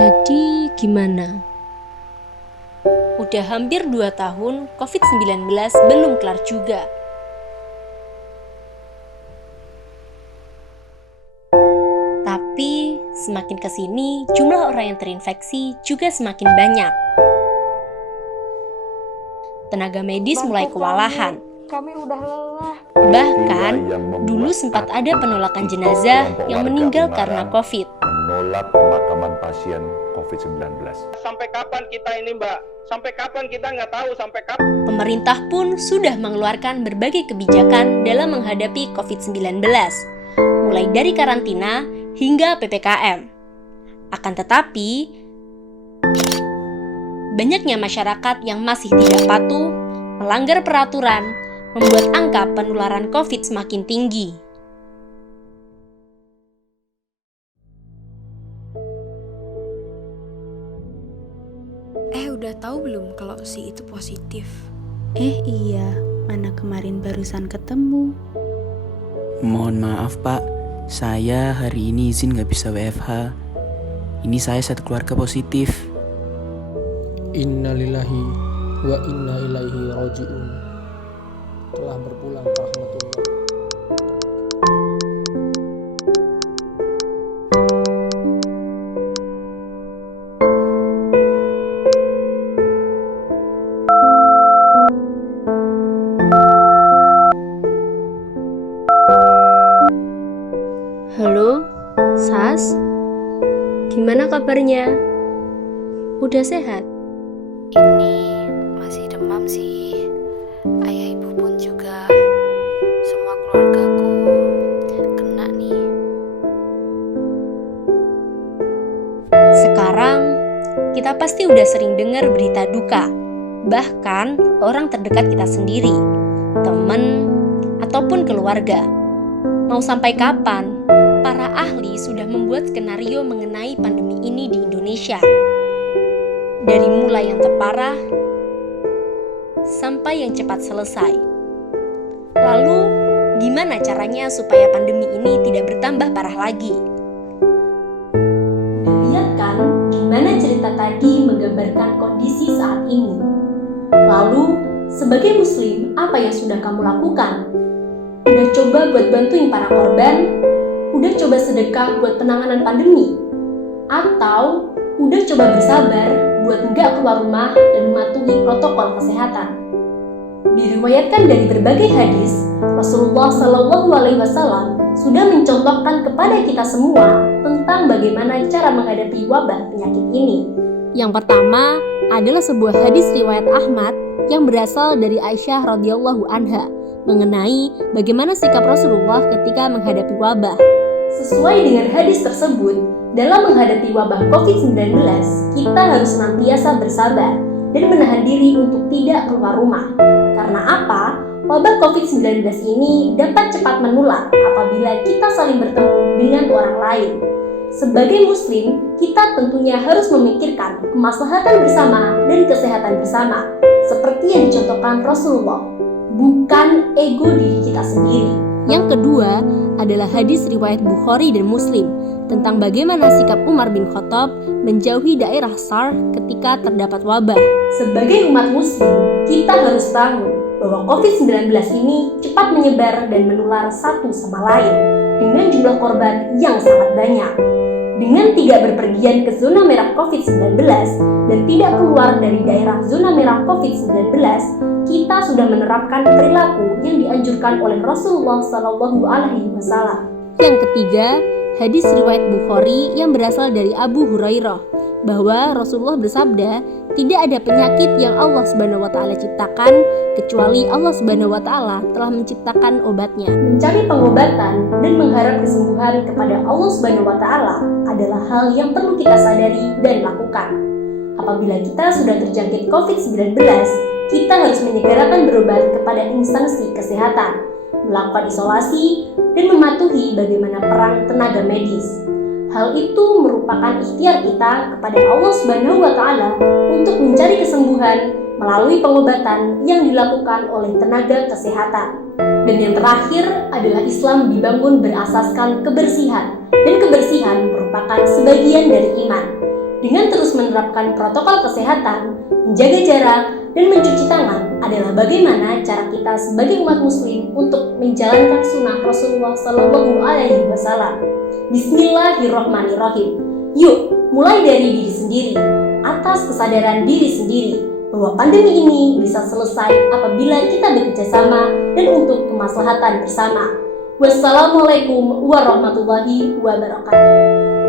Jadi gimana? Udah hampir 2 tahun, COVID-19 belum kelar juga. Tapi semakin kesini, jumlah orang yang terinfeksi juga semakin banyak. Tenaga medis mulai kewalahan. Kami udah lelah. Bahkan, dulu sempat ada penolakan jenazah yang meninggal karena COVID. Menolak pemakaman pasien COVID-19. Sampai kapan kita ini, Mbak? Sampai kapan kita nggak tahu sampai kapan? Pemerintah pun sudah mengeluarkan berbagai kebijakan dalam menghadapi COVID-19, mulai dari karantina hingga PPKM. Akan tetapi, banyaknya masyarakat yang masih tidak patuh, melanggar peraturan, membuat angka penularan COVID semakin tinggi. Udah tahu belum kalau si itu positif? Iya, mana kemarin barusan ketemu. Mohon maaf Pak, saya hari ini izin gak bisa WFH. Ini saya satu keluarga positif. Innalillahi wa inna ilaihi raji'un. Telah berpulang rahmatullah. Halo, Sas? Gimana kabarnya? Udah sehat? Ini masih demam sih. Ayah ibu pun juga. Semua keluargaku kena nih. Sekarang, kita pasti udah sering dengar berita duka. Bahkan, orang terdekat kita sendiri, teman, ataupun keluarga. Mau sampai kapan? Para ahli sudah membuat skenario mengenai pandemi ini di Indonesia. Dari mulai yang terparah, sampai yang cepat selesai. Lalu, gimana caranya supaya pandemi ini tidak bertambah parah lagi? Lihat kan, gimana cerita tadi menggambarkan kondisi saat ini. Lalu, sebagai muslim, apa yang sudah kamu lakukan? Udah coba buat bantuin para korban? Udah coba sedekah buat penanganan pandemi? Atau udah coba bersabar buat nggak keluar rumah dan mematuhi protokol kesehatan? Diriwayatkan dari berbagai hadis, Rasulullah SAW sudah mencontohkan kepada kita semua tentang bagaimana cara menghadapi wabah penyakit ini. Yang pertama adalah sebuah hadis riwayat Ahmad yang berasal dari Aisyah radhiyallahu anha mengenai bagaimana sikap Rasulullah ketika menghadapi wabah. Sesuai dengan hadis tersebut, dalam menghadapi wabah COVID-19, kita harus senantiasa bersabar dan menahan diri untuk tidak keluar rumah. Karena apa? Wabah COVID-19 ini dapat cepat menular apabila kita saling bertemu dengan orang lain. Sebagai muslim, kita tentunya harus memikirkan kemaslahatan bersama dan kesehatan bersama, seperti yang dicontohkan Rasulullah, bukan ego diri kita sendiri. Yang kedua adalah hadis riwayat Bukhari dan Muslim tentang bagaimana sikap Umar bin Khattab menjauhi daerah SAR ketika terdapat wabah. Sebagai umat muslim, kita harus tahu bahwa COVID-19 ini cepat menyebar dan menular satu sama lain dengan jumlah korban yang sangat banyak. Dengan tidak berpergian ke zona merah COVID-19 dan tidak keluar dari daerah zona merah COVID-19, kita sudah menerapkan perilaku yang dianjurkan oleh Rasulullah SAW. Yang ketiga, hadis riwayat Bukhari yang berasal dari Abu Hurairah bahwa Rasulullah bersabda, tidak ada penyakit yang Allah Subhanahu wa taala ciptakan kecuali Allah Subhanahu wa taala telah menciptakan obatnya. Mencari pengobatan dan mengharap kesembuhan kepada Allah Subhanahu wa taala adalah hal yang perlu kita sadari dan lakukan. Apabila kita sudah terjangkit COVID-19, kita harus menyegerakan berobat kepada instansi kesehatan, melakukan isolasi, dan mematuhi bagaimana peran tenaga medis. Hal itu merupakan ikhtiar kita kepada Allah Subhanahu wa taala untuk mencari kesembuhan melalui pengobatan yang dilakukan oleh tenaga kesehatan. Dan yang terakhir adalah Islam dibangun berasaskan kebersihan, dan kebersihan merupakan sebagian dari iman. dengan terus menerapkan protokol kesehatan, menjaga jarak, dan mencuci tangan adalah bagaimana cara kita sebagai umat muslim untuk menjalankan sunnah Rasulullah Shallallahu Alaihi Wasallam. Bismillahirrohmanirrohim. Yuk, mulai dari diri sendiri, atas kesadaran diri sendiri, bahwa pandemi ini bisa selesai apabila kita bekerja sama dan untuk kemaslahatan bersama. Wassalamualaikum warahmatullahi wabarakatuh.